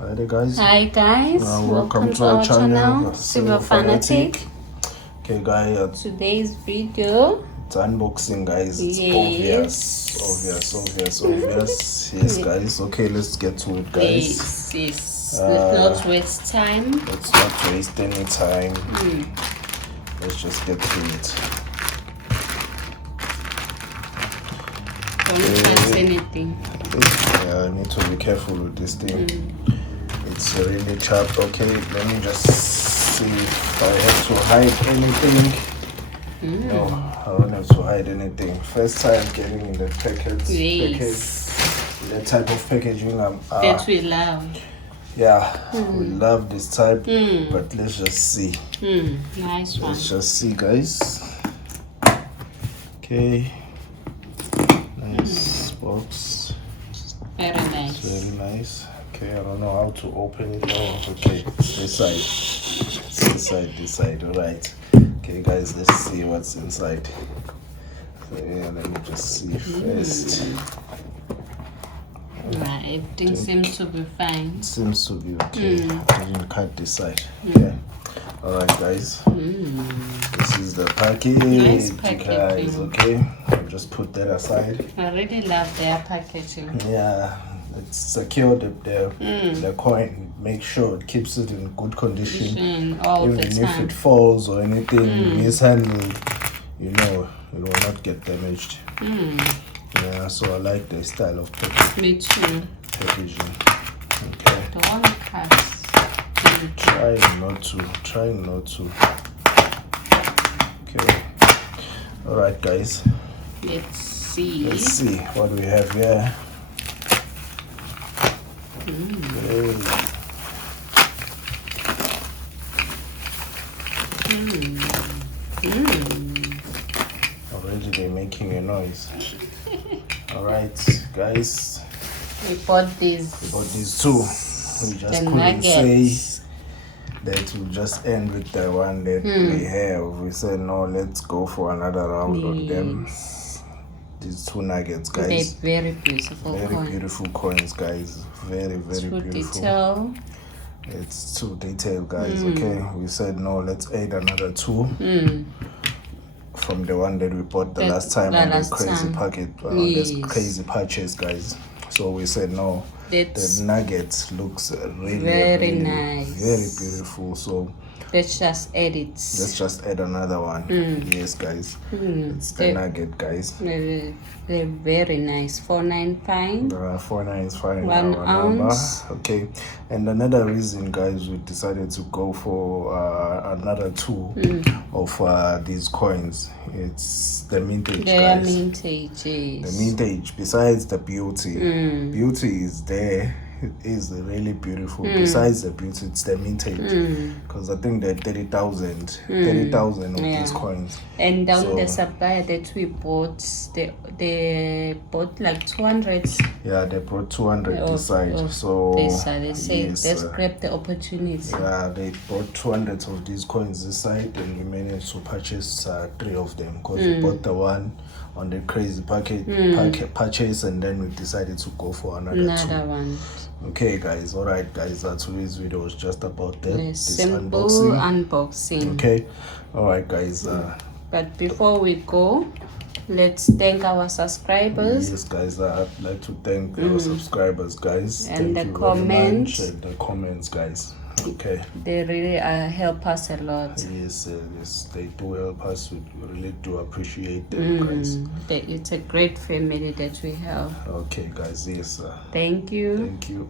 Hi guys. Hi guys. Welcome to our channel, Silver Fanatic. Okay guys, Today's video, it's unboxing guys. It's yes. obvious. Yes guys. Okay, let's get to it guys. Yes. Let's not waste time. Let's not waste any time. Let's just get to it. Don't touch anything. Yeah, I need to be careful with this thing. It's really sharp. Okay, let me just see if I have to hide anything. No, I don't have to hide anything. First time getting in the package. The type of packaging that we love. Yeah, we love this type. But let's just see. Nice one. Let's just see, guys. Okay, nice box. Very nice. Very nice. Okay, I don't know how to open it. Oh, okay. This side. All right. Okay, guys, let's see what's inside. So, yeah, let me just see first. Right, everything seems to be fine. Seems to be okay. I didn't cut this side. Yeah. All right, guys. This is the package. Nice packaging. Guys, okay. I'll just put that aside. I really love their packaging. Yeah. Let's secure the coin. Make sure it keeps it in good condition. All Even the if time. it falls or anything mishandled, it will not get damaged. Yeah, so I like the style of packaging. Me too. Packaging. Okay. The one cuts. Trying not to. Okay. All right, guys. Let's see. Let's see what we have here. Already they're making a noise. All right, guys. We bought these two. We just couldn't say that we'll just end with the one that we have. We said no, let's go for another round on them. These two nuggets, guys. They're very beautiful. Beautiful coins, guys. Very beautiful. Detail. It's too detailed, guys. Okay, we said no, let's add another two from the one that we bought the last time on the crazy packet, this crazy purchase, guys. So we said no. The nuggets looks really very nice, very beautiful. So let's just add it. Let's just add another one. Yes, guys. It's the nugget, guys. They're very nice. 495. 4.9 is fine. 1 ounce. Okay. And another reason, guys, we decided to go for another two of these coins. It's the mintage, guys. Mintage, yes. The mintage. Besides the beauty, beauty is there. It is really beautiful. Besides the beauty, it's the mintage. Because I think they're 30,000 of these coins. And down the supplier that we bought, they bought like 200. Yeah, they brought 200 this side. So this side, they say let's grab the opportunity. Yeah, they bought 200 of these coins this side, and we managed to purchase 3 of them because we bought the one on the crazy packet purchase, and then we decided to go for another two. One. Okay, guys. All right, guys. Today's video was just about that. This simple unboxing. Okay. All right, guys. But before we go, let's thank our subscribers. Yes, guys. I'd like to thank our subscribers, guys. And thank the you comments. very much. And the comments, guys. Okay. They really help us a lot. Yes, they do help us. We really do appreciate them, guys. It's a great family that we have. Okay, guys. Yes. Thank you. Thank you.